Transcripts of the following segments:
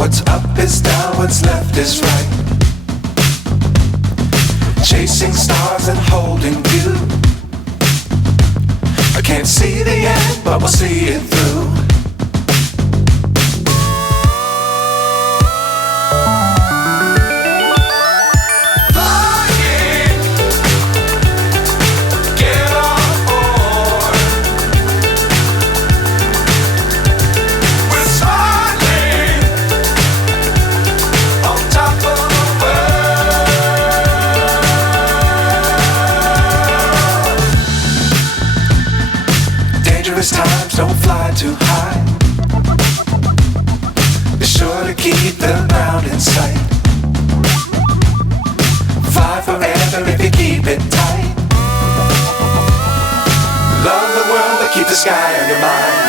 What's up is down, what's left is right. Chasing stars and holding you. I can't see the end, but we'll see it through. Times don't fly too high. Be sure to keep the ground in sight. Fly forever if you keep it tight. Love the world but keep the sky on your mind.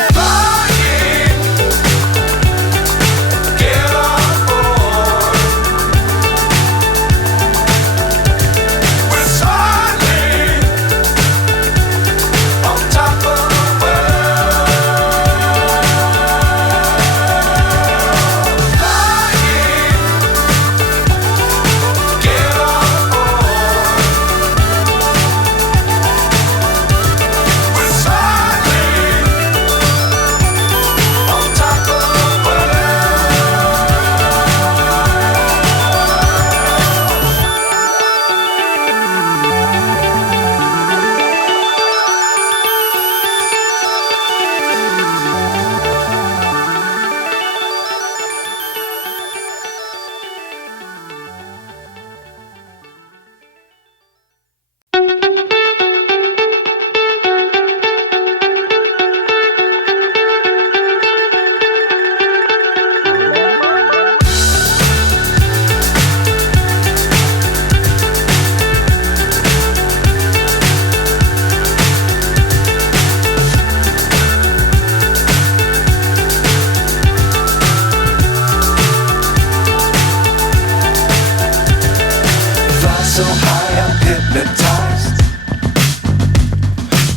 So high I'm hypnotized.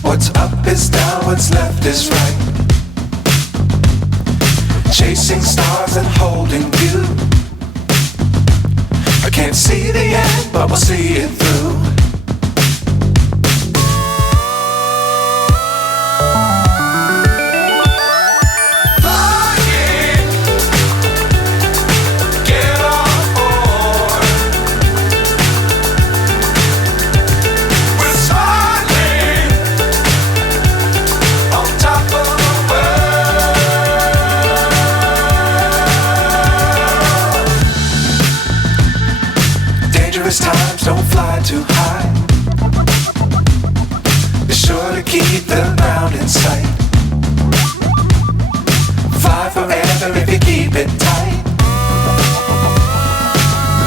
What's up is down, what's left is right. Chasing stars and holding you. I can't see the end, but we'll see it through. Times don't fly too high. Be sure to keep the ground in sight. Fly forever if you keep it tight.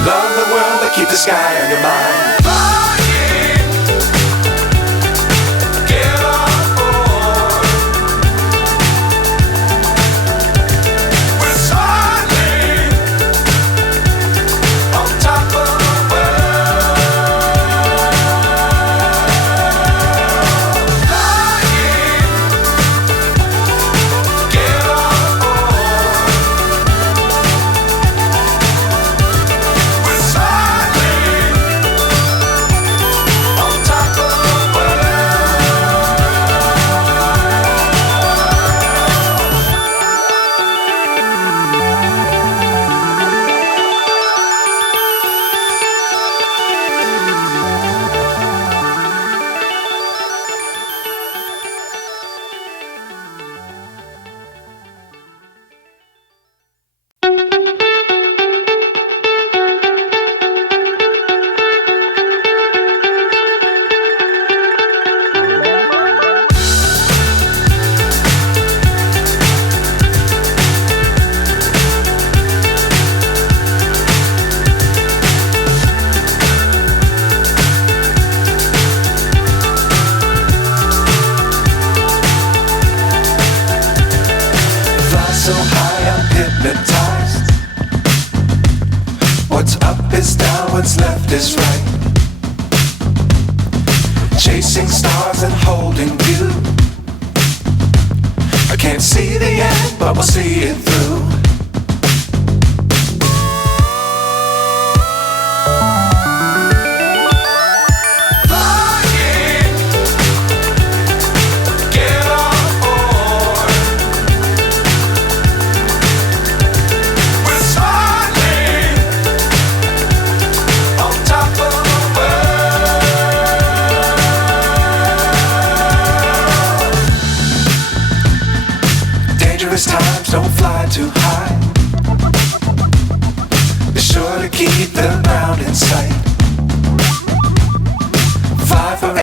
Love the world but keep the sky on your mind. So high I'm hypnotized. What's up is down, what's left is right. Chasing stars and holding you. I can't see the end, but we'll see it through. don't fly too high. Be sure to keep the ground in sight.